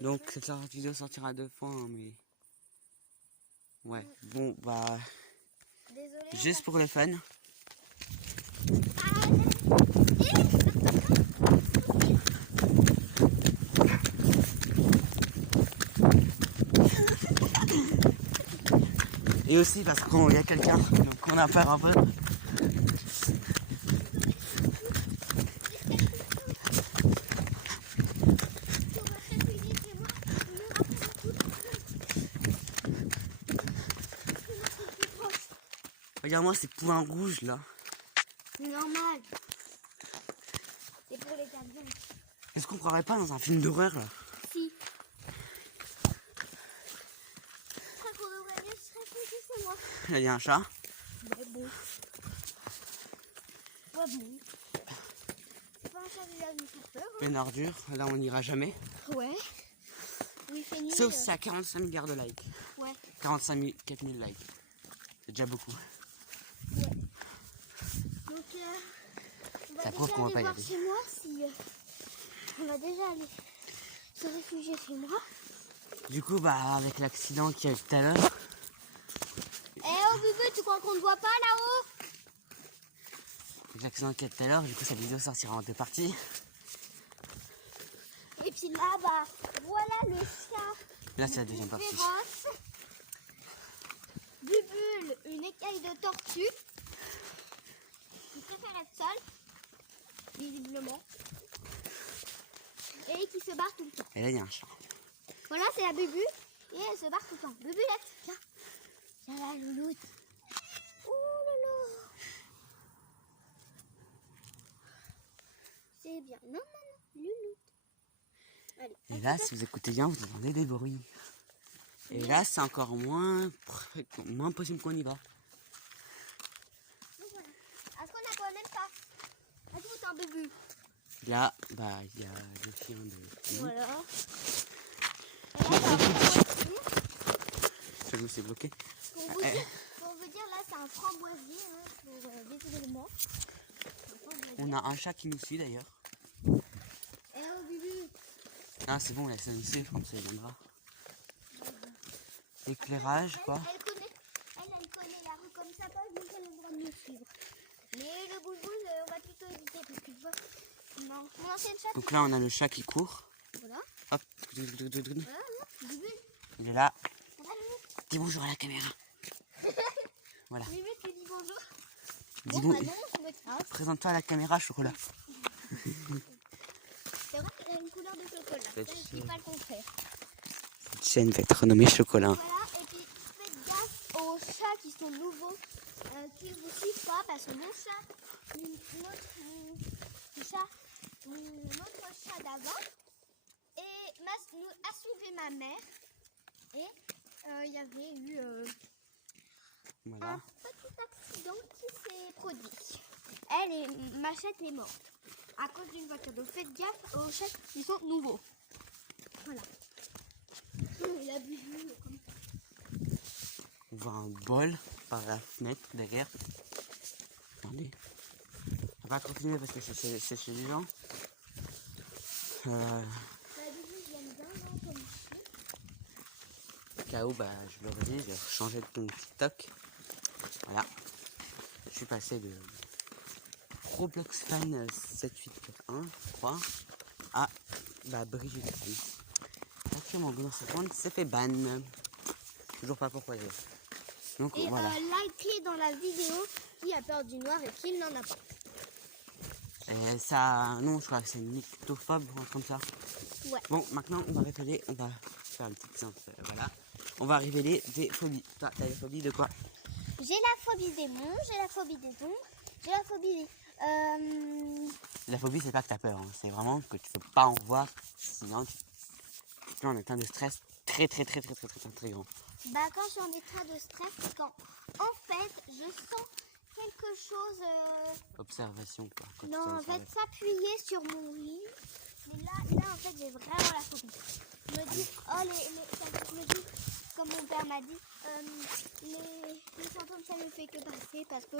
Donc cette vidéo sortira 2 fois, hein, mais... Ouais, bon, bah... Désolée. Juste pour le fun. Et aussi parce qu'il y a quelqu'un, donc on a peur un peu. Regarde-moi ces points rouges là. C'est normal. C'est pour les gardiens. Est-ce qu'on croirait pas dans un film d'horreur là? Si. Je crois qu'on devrait aller se réfugier chez moi. Là il y a un chat. Mais bon. Ouais bon. C'est pas un chat qui va nous faire peur. Une ordure, là on n'ira jamais. Ouais. Oui, il fait nuit. Sauf si ça a 45 milliards de likes. Ouais. 45 000, 4 000 likes. C'est déjà beaucoup. Ouais. Donc, on va Ça prouve déjà qu'on va aller pas y voir aller. chez moi si... on va déjà aller se réfugier chez moi. Du coup, bah avec l'accident qu'il y a eu tout à l'heure, Eh oh bébé, tu crois qu'on ne voit pas là-haut? du coup cette vidéo sortira en 2 parties. Et puis là, bah, voilà le chat. Là c'est la deuxième partie. Féroce. Bubule, une écaille de tortue. Qui préfère être seule, visiblement. Et qui se barre tout le temps. Et là il y a un chat. Voilà, c'est la Bubu. Et elle se barre tout le temps. Bubulette, viens. Viens là, louloute. Oh là là. C'est bien. Non, non, non, louloute. Allez. Et là, si vous écoutez bien, vous entendez des bruits. Et là, c'est encore moins possible qu'on y va. Donc voilà. Est-ce qu'on a quand même pas? Est-ce que t'as un Bubu? Là, bah, il y a le chien de... Voilà. Celui c'est bloqué. Pour vous dire, là, c'est un framboisier hein, pour visuellement. On a un chat qui nous suit d'ailleurs. Eh oh, Bubu. Ah, c'est bon, là, ça nous suit, comme ça, il viendra. Éclairage, quoi. Elle connaît la rue comme ça, pas donc elle a le droit de nous suivre. Mais le boule-boule, on va plutôt éviter parce que tu vois, non, mon ancienne chatte. Donc là, on a le chat qui court. Voilà. Hop. Voilà, Bubu. Il est là. Voilà, Dis bonjour à la caméra. Voilà. Bubu, tu dis bonjour. Dis Bon, bon... bah non, je me casse. Présente-toi à la caméra, chocolat. C'est vrai qu'elle a une couleur de chocolat. Ça, je dis pas le contraire. Cette chaîne va être renommée Chocolat. Voilà, et puis faites gaffe aux chats qui sont nouveaux, qui ne vous suivent pas, parce que mon chat, notre chat d'avant, a suivi ma mère, et il y avait eu Voilà. un petit accident qui s'est produit. Ma chatte est morte à cause d'une voiture. Donc faites gaffe aux chats qui sont nouveaux. Voilà. Il a bu comme ça. On voit un bol par la fenêtre derrière. Attendez. On va continuer parce que c'est chez les gens. K.O. bah je le redis, j'ai changé de ton TikTok. Voilà. Je suis passé de Roblox Fan 781, je crois, à bah Brigitte Fan. Actuellement dans ce compte, c'est fait ban. Toujours pas pourquoi j'ai. Donc Et voilà. likez dans la vidéo qui a peur du noir et qui n'en a pas. Et ça, non, je crois que c'est nyctophobe ou un truc comme ça. Ouais. Bon, maintenant on va révéler, on va faire une petite séance, voilà. On va révéler des phobies. Toi, t'as des phobies de quoi? J'ai la phobie des monstres, j'ai la phobie des ombres, j'ai la phobie des... La phobie, c'est pas que t'as peur, hein. C'est vraiment que tu peux pas en voir, sinon tu es en état de stress très grand. Bah quand je suis en état de stress, c'est quand en fait je sens quelque chose... Observation, quoi. Quand tu Non, en t'observes. fait s'appuyer sur mon lit. Mais là en fait j'ai vraiment la phobie. Je me dis, je me dis, comme mon père m'a dit, les fantômes ça ne fait que passer parce que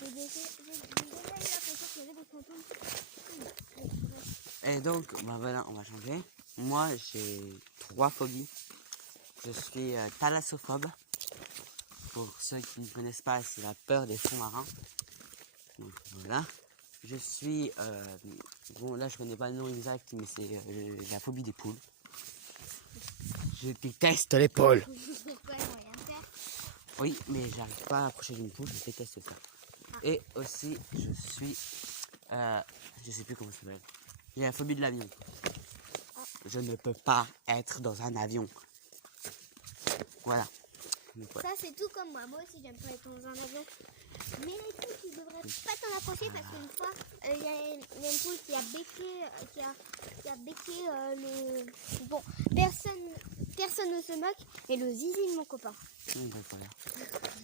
j'ai déjà eu l'impression qu'il y avait des fantômes. Et donc, bah voilà, on va changer. moi j'ai 3 phobies. Je suis thalassophobe. Pour ceux qui ne connaissent pas, c'est la peur des fonds marins. Donc voilà. Je suis, bon là je connais pas le nom exact, mais c'est la phobie des poules. Je déteste les poules. Pourquoi ils vont rien faire? Oui, mais j'arrive pas à approcher d'une poule, je déteste ça. Et aussi, je suis, je sais plus comment ça s'appelle. J'ai la phobie de l'avion. Je ne peux pas être dans un avion. Voilà. Donc, voilà. Ça, c'est tout comme moi. Moi aussi, j'aime pas être dans un avion. Mais les poules, tu devrais pas t'en approcher parce qu'une fois, il y a une poule qui a becqué, le... Bon, personne ne se moque, mais le zizi de mon copain. Donc, voilà.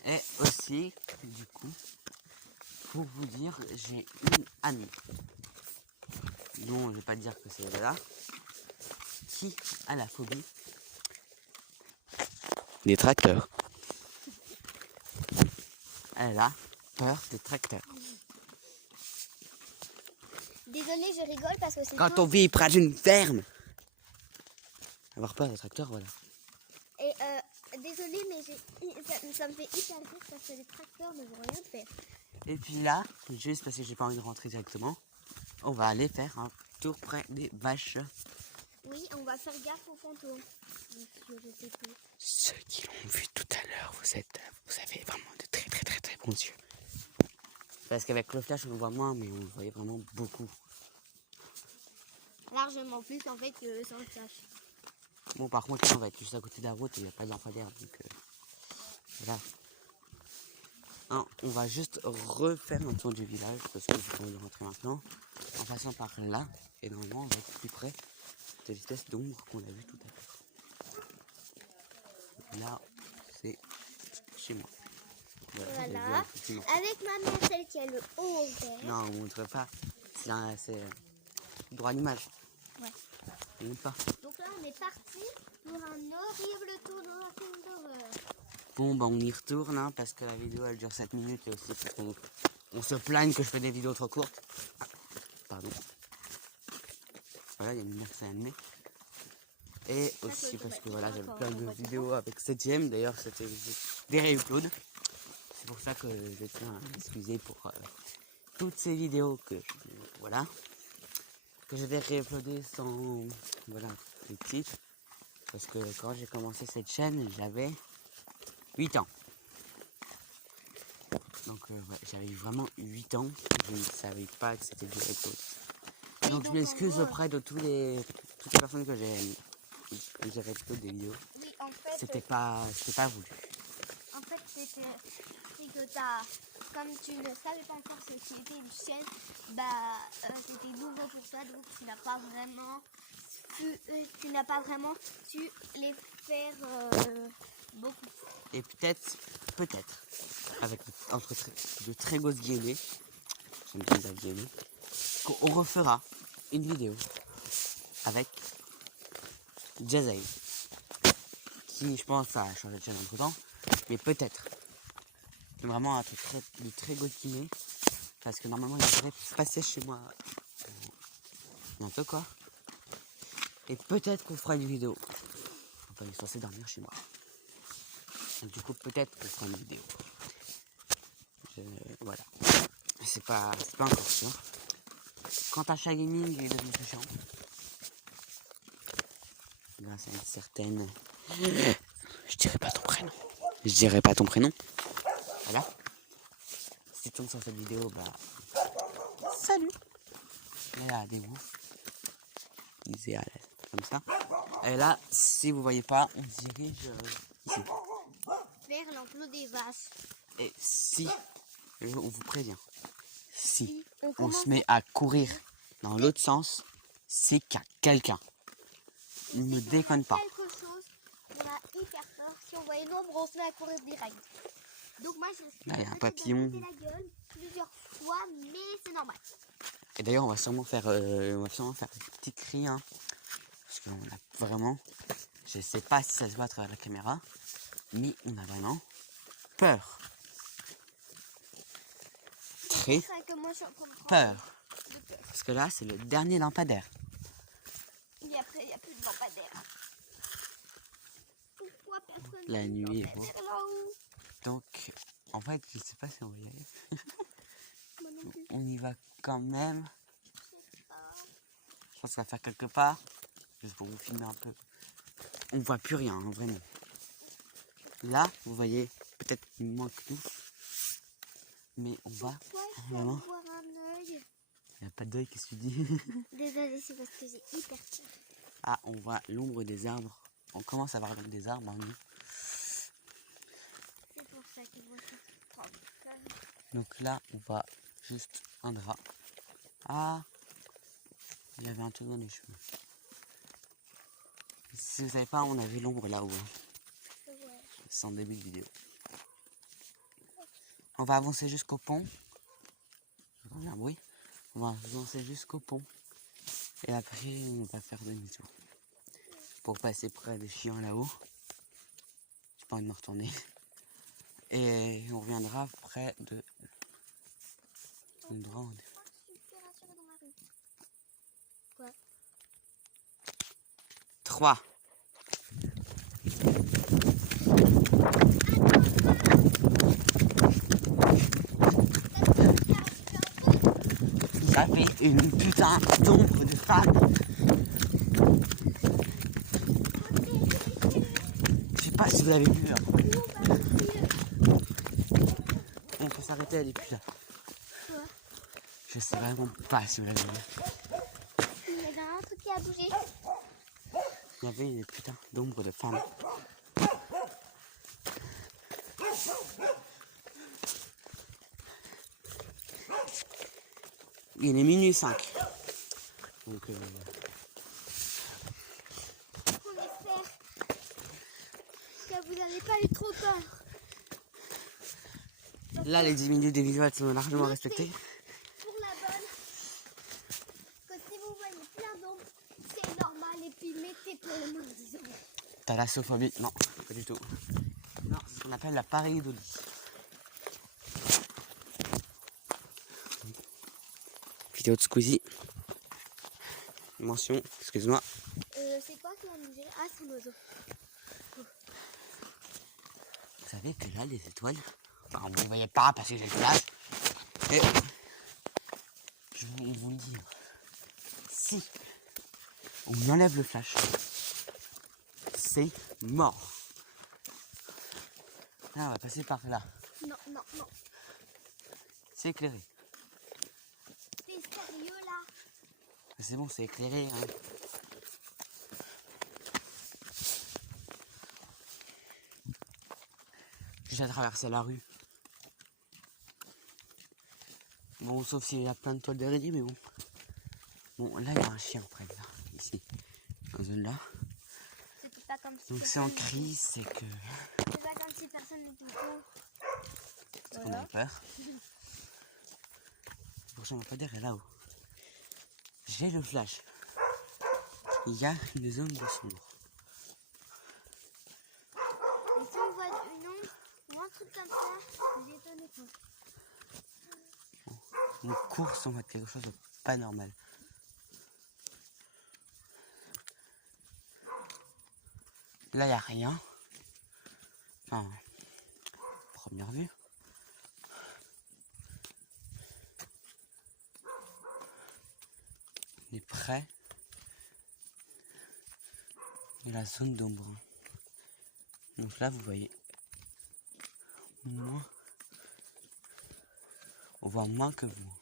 Et aussi, du coup, pour vous dire, j'ai une amie. Non, je vais pas dire que c'est là. Qui a la phobie des tracteurs. Elle a peur des tracteurs. Désolée, je rigole parce que c'est Quand tout. on vit près d'une ferme, avoir peur des tracteurs, voilà. Et désolée, mais ça me fait hyper rire parce que les tracteurs ne vont rien faire. Et puis là, juste parce que j'ai pas envie de rentrer directement, on va aller faire un tour près des vaches. Oui, on va faire gaffe aux fantômes. Monsieur, je sais plus. Ceux qui l'ont vu tout à l'heure, vous avez vraiment de très très très très bons yeux. Parce qu'avec le flash on le voit moins, mais on le voyait vraiment beaucoup. Largement plus en fait que sans le flash. Bon, par contre, là, on va être juste à côté de la route et il n'y a pas de lampadaire, donc voilà. Non, on va juste refaire un tour du village parce que j'ai envie de rentrer maintenant en passant par là et normalement on va être plus près de l'espèce d'ombre qu'on a vu tout à l'heure. Là, c'est chez moi. Voilà, vous avez vu Voilà. un petit morceau. Avec ma mère, celle qui a le haut vert. Non, on ne montre pas. C'est droit à l'image. Ouais. On montre pas. Donc là, on est parti pour un horrible tour dans un film d'horreur. Bon, bah on y retourne hein, parce que la vidéo elle dure 7 minutes et aussi parce qu'on se plaigne que je fais des vidéos trop courtes. Ah, pardon. Voilà, il y a une merci à amener. Et aussi parce que voilà, j'avais plein de vidéos avec 7ème. D'ailleurs, c'était des réuploads. C'est pour ça que je tiens à m'excuser pour toutes ces vidéos que voilà que je vais réuploader sans voilà les titres. Parce que quand j'ai commencé cette chaîne, j'avais 8 ans. Donc ouais, j'avais vraiment 8 ans. Je ne savais pas que c'était du réupload. Donc je m'excuse auprès de toutes les personnes que j'ai réupload des vidéos. Oui, en fait, C'était pas voulu. c'est que comme tu ne savais pas encore ce qui était une chaîne, c'était nouveau pour ça, donc tu n'as pas vraiment su les faire beaucoup. Et peut-être, avec entre de très grosses guillemets, j'aime bien les guillemets, qu'on refera une vidéo avec Jazzaï, qui je pense a changé de chaîne entre temps, mais peut-être. Vraiment un truc de très grosses guillemets, parce que normalement il devrait passer chez moi bientôt quoi. Et peut-être qu'on fera une vidéo. Enfin, il est censé dormir chez moi. Donc du coup peut-être qu'on fera une vidéo. Voilà. C'est pas encore sûr. Quant à Shining, il est devenu plus chiant. Grâce à une certaine... Je dirais pas ton prénom. Voilà. Si tu tombes sur cette vidéo, salut. Regardez-vous. Isée comme ça. Et là, si vous voyez pas, on se dirige ici. Vers l'enclos des vaches. Et si, on vous prévient, si on commence se met à courir dans l'autre sens, c'est qu'il y a quelqu'un. Ne me déconne pas. Quelque chose, on a hyper peur. Si on voit une ombre, on se met à courir direct. Donc moi, je suis Là, il y a un papillon. la gueule plusieurs fois, mais c'est normal. Et d'ailleurs, on va sûrement faire des petits cris, hein, parce qu'on a vraiment, je sais pas si ça se voit à travers la caméra, mais on a vraiment peur. Très Que moi, je suis en train de prendre peur. de peur. Parce que là, c'est le dernier lampadaire. Et après, il n'y a plus de lampadaire. Pourquoi personne La n'a de nuit, lampadaire là-haut? Donc, en fait, je sais pas si on va y aller. Moi non plus, On y va quand même. je sais pas. Je pense qu'on va faire quelques pas. Juste pour vous filmer un peu. On voit plus rien, hein, vraiment. Là, vous voyez, peut-être moins que nous. Mais on va. Pourquoi je peux Vraiment. avoir un œil? Il n'y a pas d'œil, qu'est-ce que tu dis? Désolée, c'est parce que j'ai hyper peur. Ah, on voit l'ombre des arbres. On commence à voir l'ombre des arbres, hein, nous. C'est pour ça qu'il faut se prendre calme. Donc là, on voit juste un drap. Ah, il y avait un truc dans les cheveux. Si vous savez pas, on avait l'ombre là-haut. Hein. Ouais. C'est en début de vidéo. On va avancer jusqu'au pont. J'entends bien un bruit. On va avancer jusqu'au pont. Et après, on va faire demi-tour. Pour passer près des chiens là-haut. J'ai pas envie de me retourner. Et on reviendra près de... l'endroit où... Je crois que je suis super rassurée dans ma rue. Quoi? 3. Ça fait une putain d'ombre de femme. Je sais pas si vous l'avez vu. Hein. On peut s'arrêter, elle est plus là. Quoi? Je sais vraiment pas si vous l'avez vu. Il y a un truc qui a bougé. Il y avait une putain d'ombre de femme. Il est minuit 5. Donc On espère que vous n'allez pas être trop peur. là, les 10 minutes de visuel sont largement Notez respectées. pour la bonne que si vous voyez plein d'ombres, c'est normal. Et puis mettez pour le moins disons. Thalassophobie? Non, pas du tout. Non, c'est ce qu'on appelle la pareidolie. Vidéo de Squeezie. Mention, excuse-moi. C'est quoi qui va bouger? Ah, c'est un oiseau. Vous savez que là, les étoiles, enfin, vous ne voyez pas parce que j'ai le flash. Et je vais vous le dire. Si on enlève le flash, c'est mort. Là, on va passer par là. Non, non, non. C'est éclairé. T'es sérieux là? C'est bon, c'est éclairé. Hein. J'ai traversé la rue. Bon, sauf s'il y a plein de toiles d'araignée, mais bon. Bon, là, il y a un chien près de là, ici, dans zone là. C'est pas comme si Donc c'est en crise, c'est que... C'est pas comme si personne n'était autour. c'est qu'on a peur. Le prochain lampadaire est là-haut. J'ai le flash. Il y a une zone de sombre. Et si on voit une ombre ou un truc comme ça, vous étonnez pas. On course, on voit quelque chose de pas normal. Là, il n'y a rien. Enfin, première vue. On est près de la zone d'ombre. Donc là, vous voyez moins. On voit moins que vous.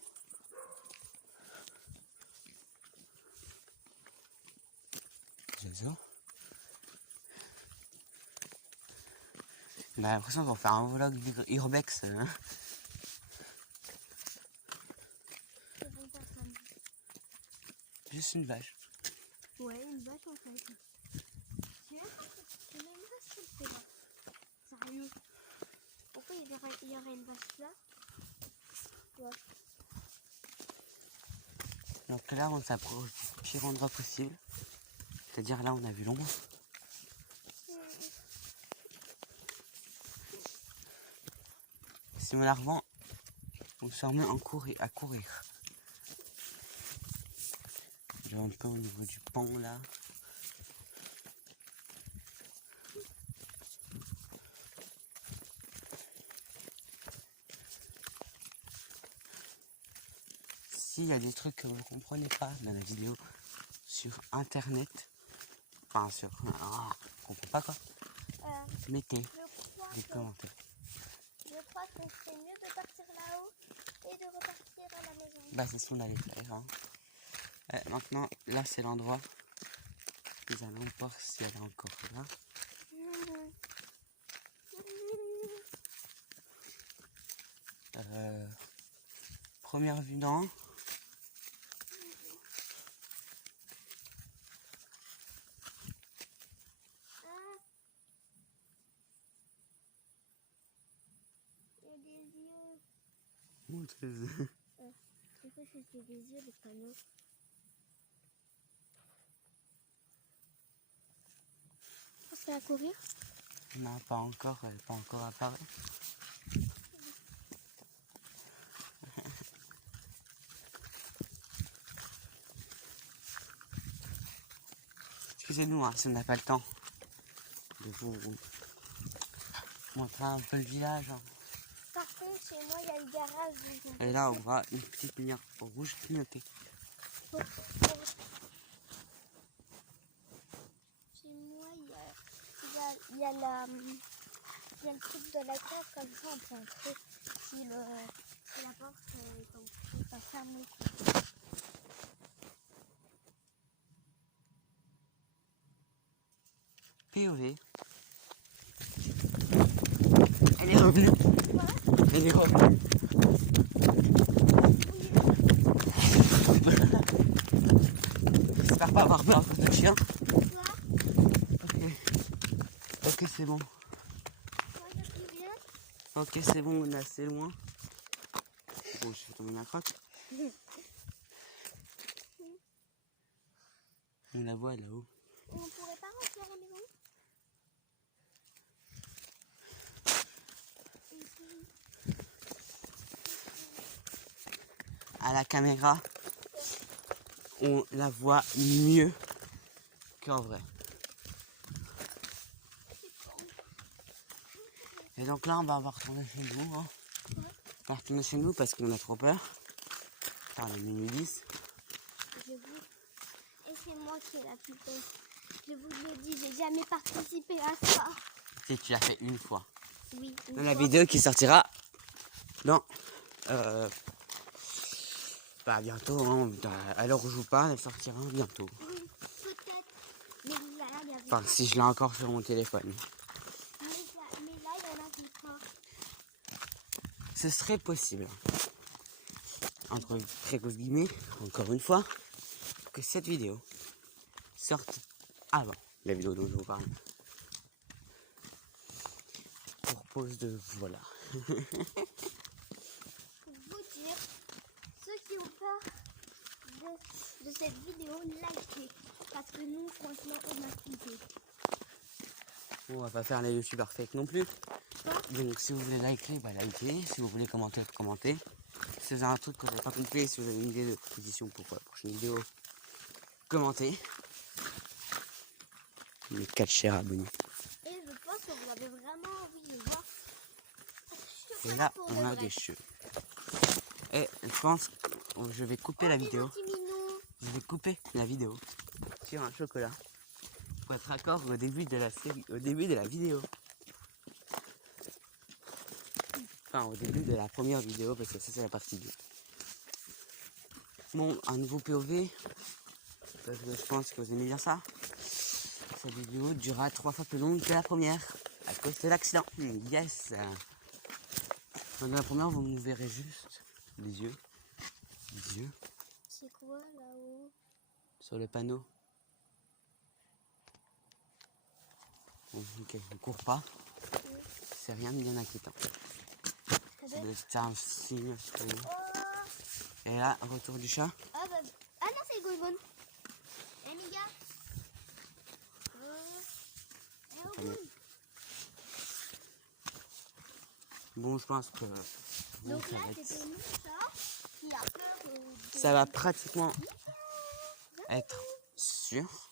J'adore. On a l'impression qu'on va faire un vlog urbex. Hein. C'est bon, personne. Juste une vache. Ouais, une vache en fait. Je sais même pas ce qu'elle fait là. Sérieux. Pourquoi il y aurait une vache là? Ouais. Donc là, on s'approche du pire endroit possible. C'est-à-dire là, on a vu l'ombre. Si on la revend, on se remet à courir. Je vais un peu au niveau du pont là. s'il y a des trucs que vous ne comprenez pas dans la vidéo sur internet, enfin sur... Ah, je comprends pas quoi. Mettez des commentaires. Je crois que c'est mieux de partir là-haut et de repartir à la maison. Bah c'est ce qu'on allait faire. Hein. Maintenant, là c'est l'endroit. Nous allons voir si elle est encore là. Première vue non. Il y a des yeux. Mon Dieu. Pourquoi c'était des yeux, le panneau? Je pense qu'elle va courir. Non, pas encore, elle n'est pas encore apparue. Excusez-nous hein, si on n'a pas le temps de vous montrer un peu le village. Hein. Par contre, chez moi, il y a le garage. Et là, on voit une petite lumière rouge clignotée. Chez moi, il y a le truc de la cave, comme ça, on peut entrer si la porte est pas fermée. POV. Elle est revenue. Elle est revenue. J'espère pas avoir peur de chien. Ok, c'est bon. Ok, c'est bon, on est assez loin. Bon, je vais tomber ma crotte. On la voit là-haut. On pourrait pas rentrer à la maison? À la caméra, on la voit mieux qu'en vrai. Et donc là, on va retourner chez nous. Hein. On va retourner chez nous parce qu'on a trop peur. Enfin, les minuit 10. Et c'est moi qui ai la plus peur. Je vous le dis, j'ai jamais participé à ça. Si tu l'as fait une fois. Oui, Dans la vidéo qui sortira dans... bah bientôt, hein. À l'heure où je vous parle, elle sortira bientôt. Oui, peut-être. Mais là, il y avait... Enfin, si je l'ai encore sur mon téléphone. Mais là, il y en avait pas. Ce serait possible. Entre très grosses guillemets, encore une fois, que cette vidéo sorte avant la vidéo dont je vous parle. Pour pause de voilà. Pour vous dire, ceux qui ont peur de cette vidéo, likez. Parce que nous, franchement, on a flippé. On va pas faire les dessus parfaits non plus. Quoi? Donc si vous voulez liker, bah likez. Si vous voulez commenter, commentez. Si vous avez un truc que vous n'avez pas compris, si vous avez une idée de proposition pour la prochaine vidéo, commentez. Les 4 chers abonnés. Et je pense que vous avez vraiment envie de voir. Et là, on a des cheveux. Et je pense que je vais couper la vidéo. Je vais couper la vidéo sur un chocolat. Pour être raccord au début de la série, au début de la vidéo. Enfin, au début de la première vidéo, parce que ça, c'est la partie 2. Bon, un nouveau POV. Parce que je pense que vous aimez bien ça. Cette vidéo durera 3 fois plus longue que la première. À cause de l'accident. Yes! Dans la première, vous me verrez juste les yeux. Les yeux. C'est quoi là-haut? Sur le panneau. Bon, ok, on court pas. C'est rien de bien inquiétant. C'est un signe. Et là, retour du chat. Ah non, c'est Goulbon. Eh les gars. Bon, je pense que... Donc là, c'était nous, ça, qui a peur de... Ça va pratiquement être sûr.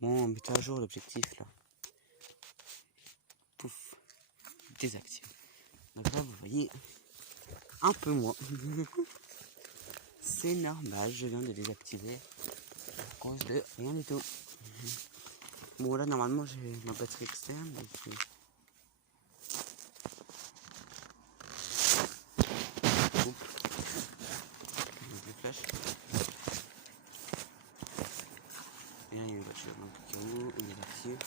Bon, mettez à jour l'objectif là. Pouf. Désactive. Donc là, vous voyez un peu moins. C'est normal, je viens de désactiver à cause de rien du tout. Bon là normalement j'ai ma batterie externe. Donc, les flèches. Et là il y a une voiture, donc au cas où on est là-dessus.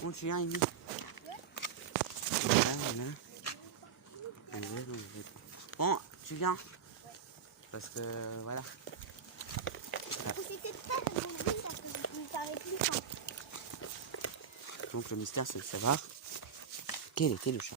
Bon, tu viens, Amy? Voilà. Bon, tu viens? Parce que, voilà. C'était très bon parce que je ne savais plus quand. Donc, le mystère, c'est de savoir quel était le chat.